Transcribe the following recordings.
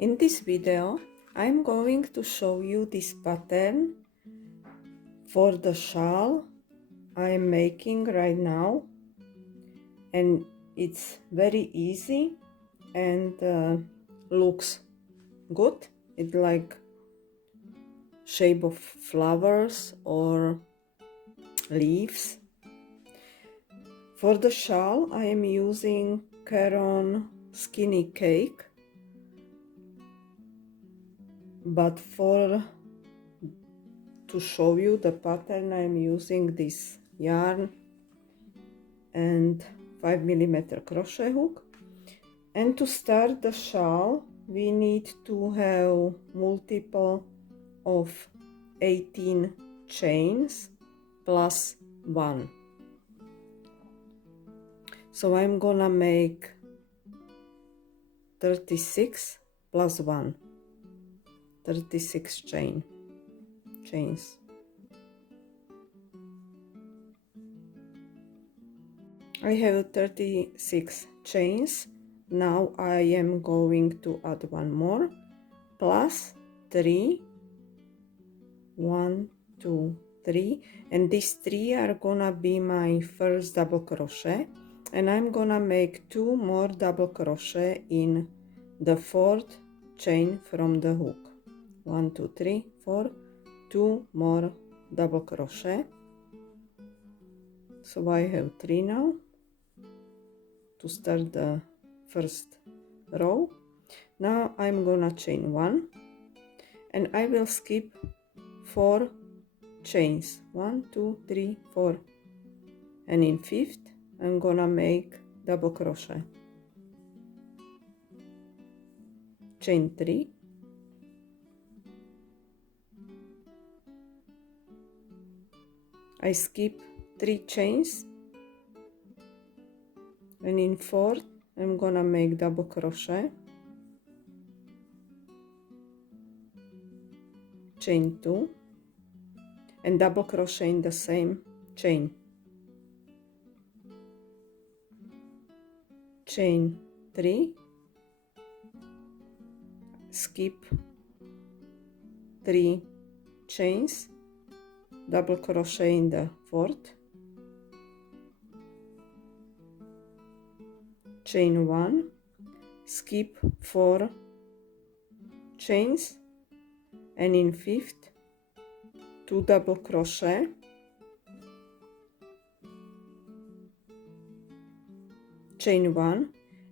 In this video, I'm going to show you this pattern for the shawl I'm making right now, and it's very easy and looks good. It's like shape of flowers or leaves. For the shawl, I am using Caron skinny cake, but to show you the pattern, I'm using this yarn and 5mm crochet hook. And to start the shawl, we need to have multiple of 18 chains plus 1. So I'm gonna make 36 plus 1, 36 chains. I have 36 chains. Now I am going to add one more plus 3, 1, 2, 3, and these 3 are gonna be my first double crochet, and I'm gonna make 2 more double crochet in the 4th chain from the hook. 1, 2, 3, 4, 2 more double crochet. So I have 3 now to start the first row. Now I'm gonna chain 1 and I will skip 4 chains, 1, 2, 3, 4, and in 5th I'm gonna make double crochet, chain 3, I skip 3 chains, and in 4th I'm gonna make double crochet, chain 2, and double crochet in the same chain, chain 3, skip 3 chains, double crochet in the 4th, chain 1, skip 4 chains, and in 5th 2 double crochet, chain 1,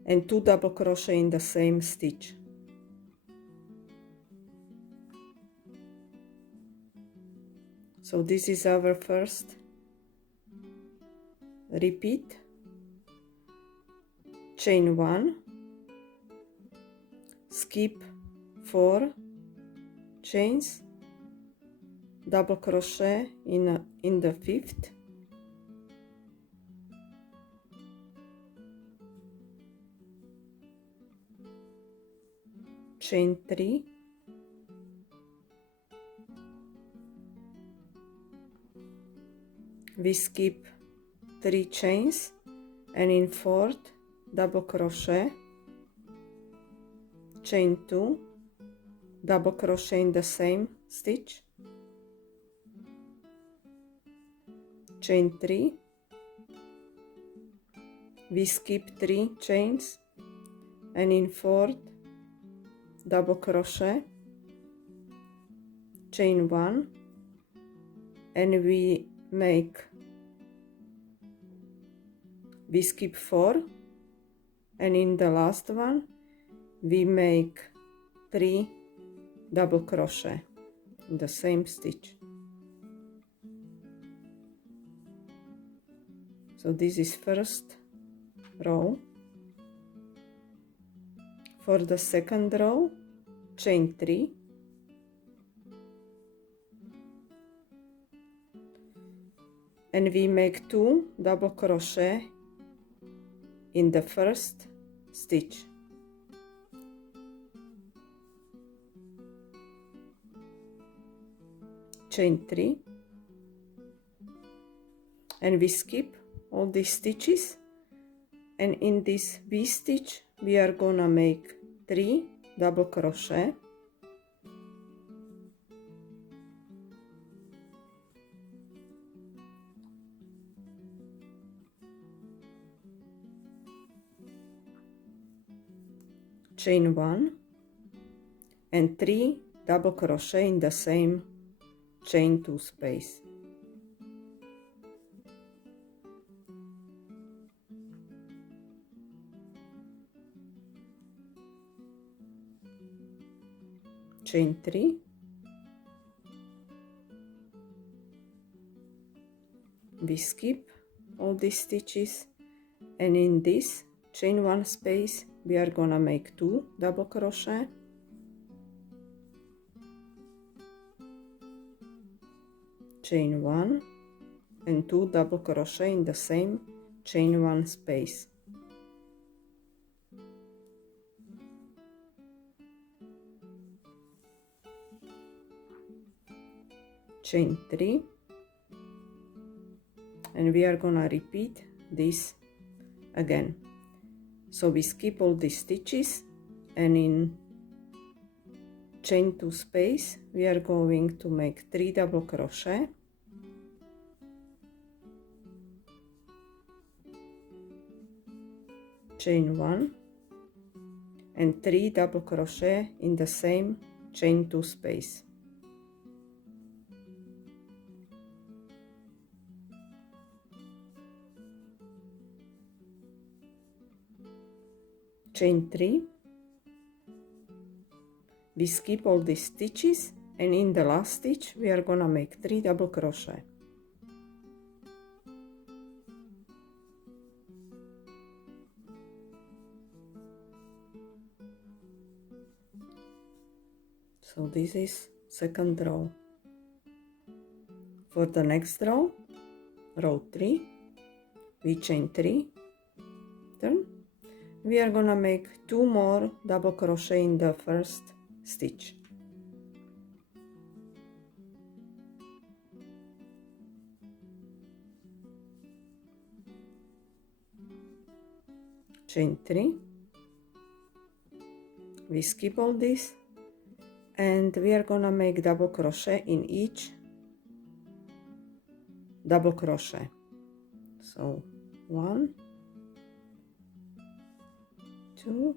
and 2 double crochet in the same stitch. So this is our first repeat, chain 1, skip 4 chains, double crochet in the 5th, chain 3, we skip 3 chains, and in 4th double crochet, chain 2, double crochet in the same stitch, chain 3, we skip 3 chains, and in 4th double crochet, chain 1, and we skip 4, and in the last one we make 3 double crochet in the same stitch. So this is first row. For the second row, chain 3, and we make 2 double crochet in the first stitch, chain 3, and we skip all these stitches, and in this V stitch we are gonna make 3 double crochet, chain 1 and 3 double crochet in the same chain 2 space. Chain 3, we skip all these stitches, and in this chain 1 space we are gonna make 2 double crochet, chain 1 and 2 double crochet in the same chain 1 space. Chain 3, and we are gonna repeat this again. So we skip all these stitches, and in chain 2 space we are going to make 3 double crochet, chain 1 and 3 double crochet in the same chain 2 space. Chain 3, we skip all these stitches, and in the last stitch we are gonna make 3 double crochet. So this is second row. For the next row, row 3, we chain 3, turn. We are gonna make 2 more double crochet in the first stitch. Chain 3, we skip all this, and we are gonna make double crochet in each double crochet. So 1, 2,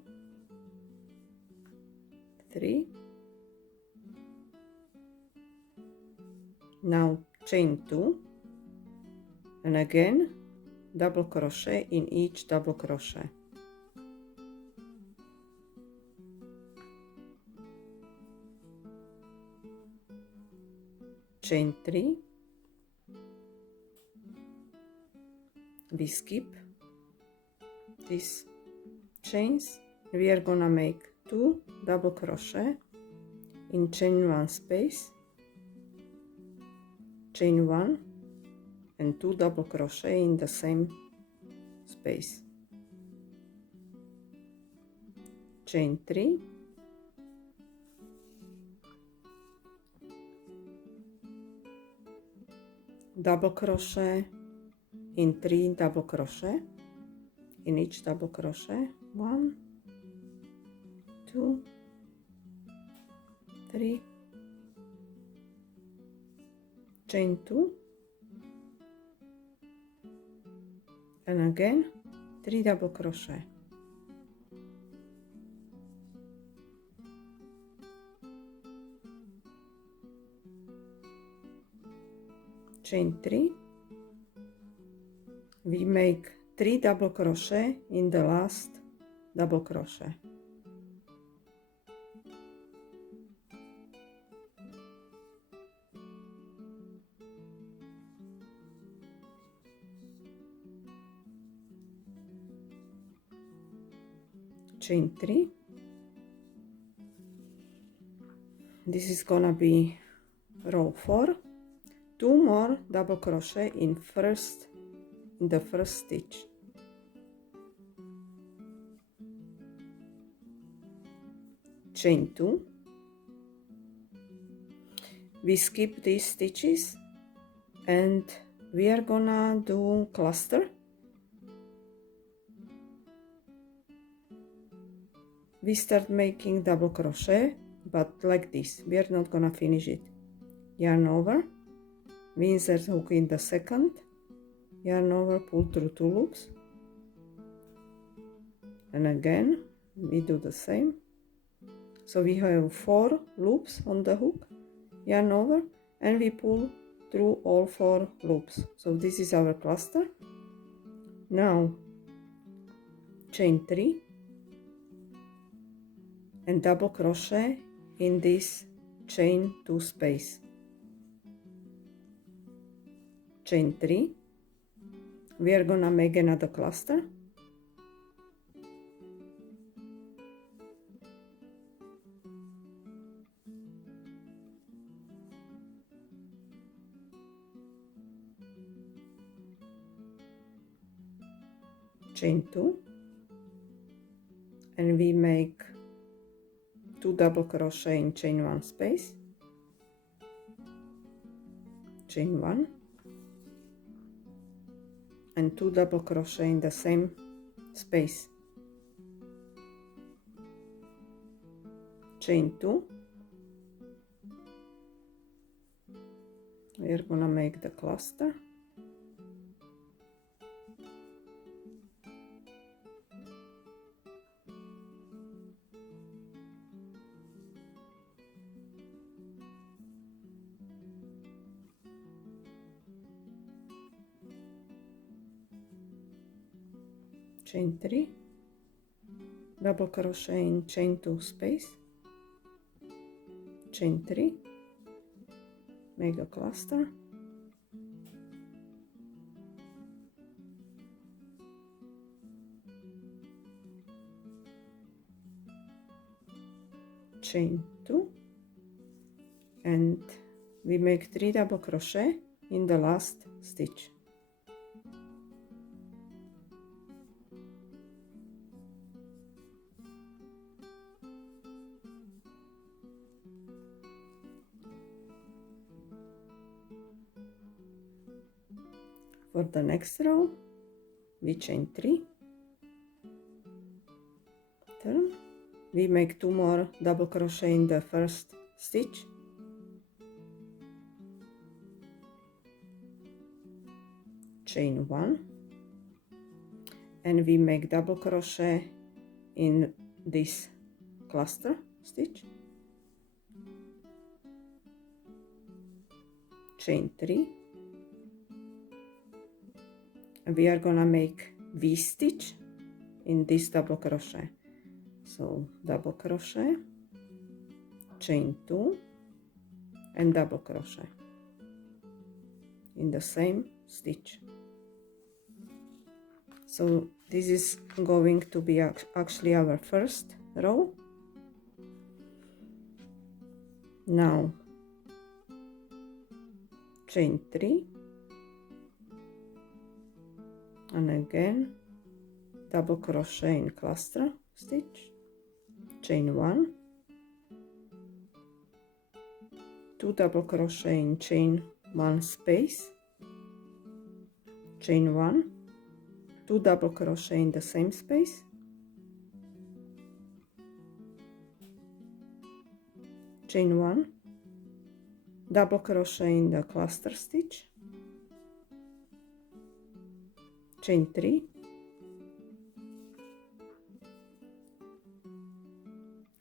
3, now chain 2, and again double crochet in each double crochet. Chain 3, we skip these chains, we are gonna make 2 double crochet in chain 1 space, chain 1 and 2 double crochet in the same space, chain 3, double crochet in 3 double crochet in each double crochet, 1, 2, 3, chain 2, and again 3 double crochet. Chain 3, we make 3 double crochet in the last double crochet. Chain 3, this is gonna be row 4, 2 more double crochet in the first stitch, chain 2, we skip these stitches, and we are gonna do cluster. we start making double crochet, but like this. We are not gonna finish it. Yarn over, we insert hook in the second, yarn over, pull through 2 loops, and again we do the same. So we have 4 loops on the hook, yarn over, and we pull through all 4 loops. So this is our cluster. Now chain 3 and double crochet in this chain 2 space. Chain 3, we are gonna make another cluster. Chain 2, and we make 2 double crochet in chain 1 space, chain 1, and 2 double crochet in the same space, chain 2. We are gonna make the cluster. Chain 3, double crochet in chain 2 space, chain 3, make a cluster, chain 2, and we make 3 double crochet in the last stitch. For the next row, we chain 3, turn, we make 2 more double crochet in the first stitch, chain 1, and we make double crochet in this cluster stitch, chain 3, and we are gonna make V stitch in this double crochet. So double crochet, chain 2, and double crochet in the same stitch. So this is going to be actually our first row. Now chain 3, and again double crochet in cluster stitch, chain 1, 2 double crochet in chain 1 space, chain 1, 2 double crochet in the same space, chain 1, double crochet in the cluster stitch, chain 3,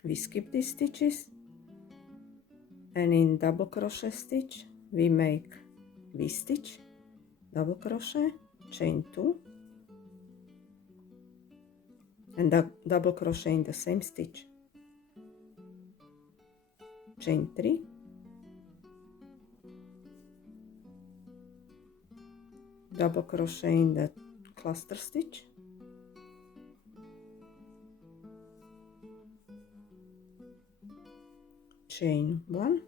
we skip these stitches, and in double crochet stitch we make V stitch, double crochet, chain 2, and double crochet in the same stitch, chain 3, double crochet in the cluster stitch, chain 1,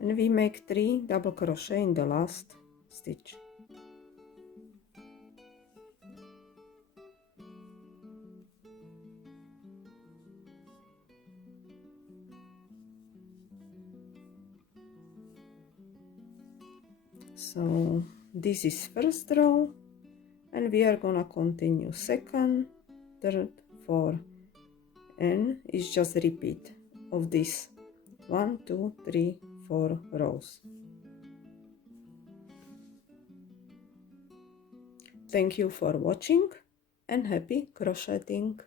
and we make 3 double crochet in the last stitch. So this is first row, and we are gonna continue second, third, fourth, and it's just repeat of this 1 2 3 4 rows. Thank you for watching and happy crocheting!